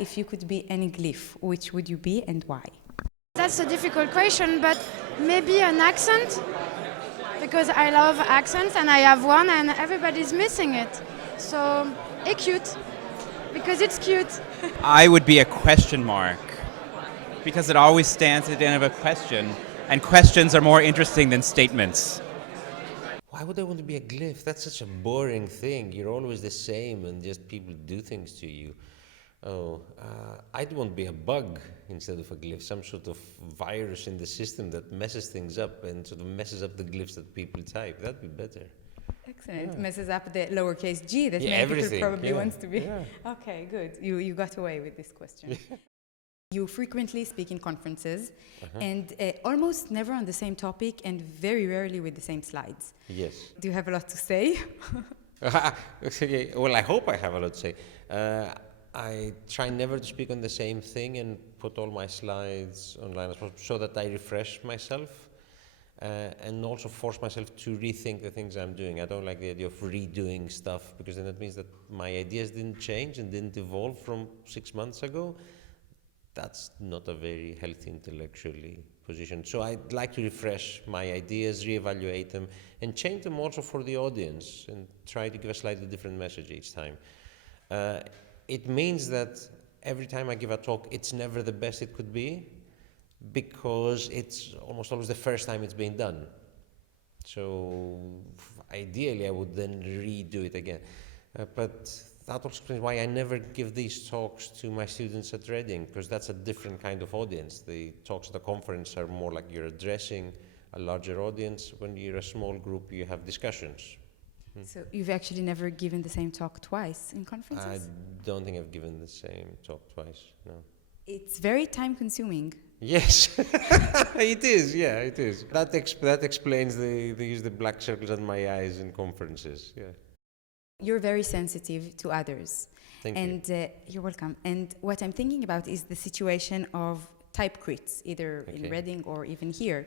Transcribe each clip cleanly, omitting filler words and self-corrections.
If you could be any glyph, which would you be and why? That's a difficult question, but maybe an accent, because I love accents and I have one and everybody's missing it. So, cute, because it's cute. I would be a question mark because it always stands at the end of a question, and questions are more interesting than statements. Why would I want to be a glyph? That's such a boring thing. You're always the same and just people do things to you. I'd want to be a bug instead of a glyph, some sort of virus in the system that messes things up and sort of messes up the glyphs that people type. That'd be better. Excellent. Yeah. It messes up the lowercase g that many everything. People probably wants to be. Yeah. Okay, good. You got away with this question. You frequently speak in conferences and almost never on the same topic and very rarely with the same slides. Yes. Do you have a lot to say? Well, I hope I have a lot to say. I try never to speak on the same thing and put all my slides online so that I refresh myself and also force myself to rethink the things I'm doing. I don't like the idea of redoing stuff because then that means that my ideas didn't change and didn't evolve from 6 months ago. That's not a very healthy intellectually position. So I'd like to refresh my ideas, reevaluate them, and change them also for the audience and try to give a slightly different message each time. It means that every time I give a talk, it's never the best it could be because it's almost always the first time it's being done. So ideally, I would then redo it again. But that also explains why I never give these talks to my students at Reading, because that's a different kind of audience. The talks at the conference are more like you're addressing a larger audience. When you're a small group, you have discussions. So you've actually never given the same talk twice in conferences? I don't think I've given the same talk twice, no. It's very time-consuming. Yes, it is, yeah, it is. That explains the black circles on my eyes in conferences, yeah. You're very sensitive to others. Thank you. You're welcome. And what I'm thinking about is the situation of type crits, either in Reading or even here.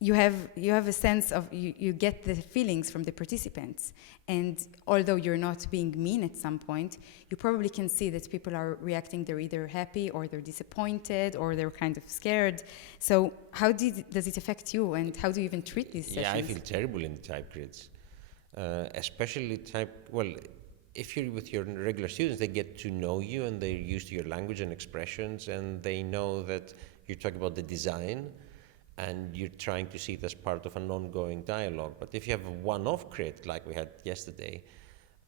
You have a sense of, you get the feelings from the participants. And although you're not being mean at some point, you probably can see that people are reacting, they're either happy or they're disappointed or they're kind of scared. So how does it affect you and how do you even treat these sessions? Yeah, I feel terrible in the type crits. Especially if you're with your regular students, they get to know you and they're used to your language and expressions and they know that you're talking about the design and you're trying to see it as part of an ongoing dialogue. But if you have a one-off crit like we had yesterday,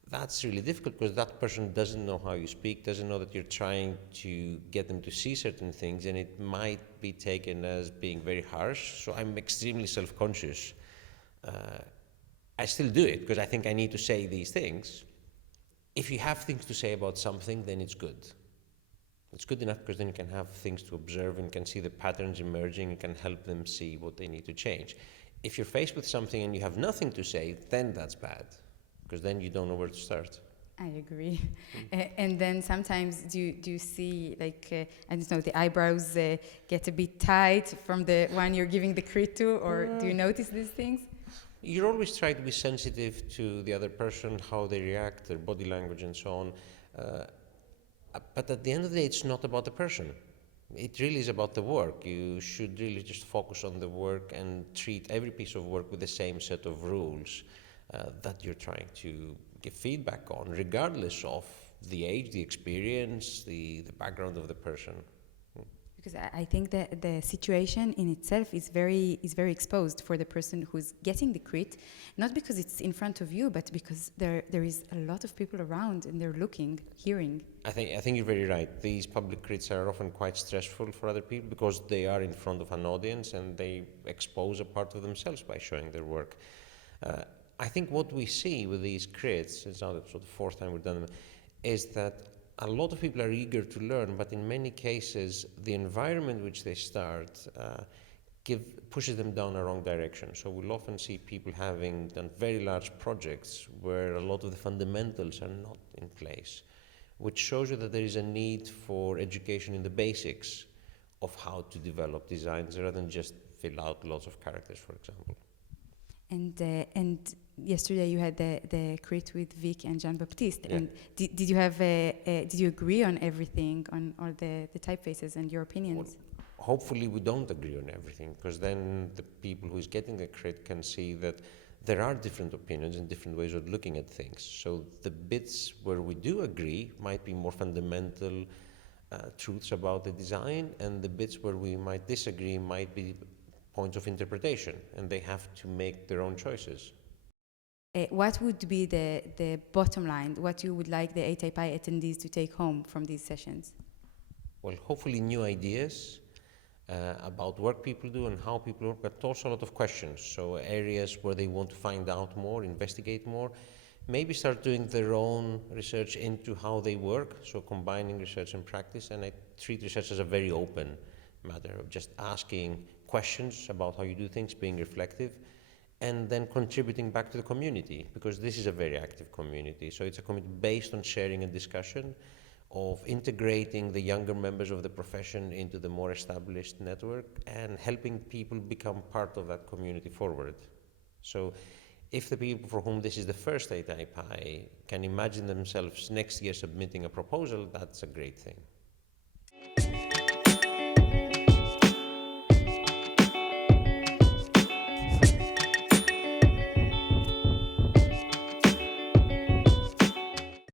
that's really difficult because that person doesn't know how you speak, doesn't know that you're trying to get them to see certain things, and it might be taken as being very harsh. So I'm extremely self-conscious. I still do it because I think I need to say these things. If you have things to say about something, then it's good. It's good enough because then you can have things to observe and can see the patterns emerging and can help them see what they need to change. If you're faced with something and you have nothing to say, then that's bad because then you don't know where to start. I agree. And then sometimes do you see, like, I don't know, the eyebrows get a bit tight from the one you're giving the crit to, or do you notice these things? You're always trying to be sensitive to the other person, how they react, their body language and so on. But at the end of the day, it's not about the person. It really is about the work. You should really just focus on the work and treat every piece of work with the same set of rules that you're trying to give feedback on, regardless of the age, the experience, the background of the person. Because I think that the situation in itself is very exposed for the person who's getting the crit, not because it's in front of you, but because there is a lot of people around and they're looking, hearing. I think you're very right. These public crits are often quite stressful for other people because they are in front of an audience and they expose a part of themselves by showing their work. I think what we see with these crits, it's now the sort of fourth time we've done them, is that a lot of people are eager to learn, but in many cases, the environment which they start pushes them down a wrong direction. So we'll often see people having done very large projects where a lot of the fundamentals are not in place, which shows you that there is a need for education in the basics of how to develop designs rather than just fill out lots of characters, for example. And yesterday you had the crit with Vic and Jean-Baptiste, Yeah. and did you have did you agree on everything, on all the typefaces and your opinions? Hopefully we don't agree on everything, because then the people who is getting the crit can see that there are different opinions and different ways of looking at things. So the bits where we do agree might be more fundamental truths about the design, and the bits where we might disagree might be points of interpretation, and they have to make their own choices. What would be the bottom line? What you would like the ATypI attendees to take home from these sessions? Well, hopefully new ideas about work people do and how people work, but also a lot of questions. So areas where they want to find out more, investigate more, maybe start doing their own research into how they work, so combining research and practice. And I treat research as a very open matter of just asking questions about how you do things, being reflective, and then contributing back to the community, because this is a very active community. So it's a community based on sharing and discussion, of integrating the younger members of the profession into the more established network and helping people become part of that community forward. So if the people for whom this is the first ATypI can imagine themselves next year submitting a proposal, that's a great thing.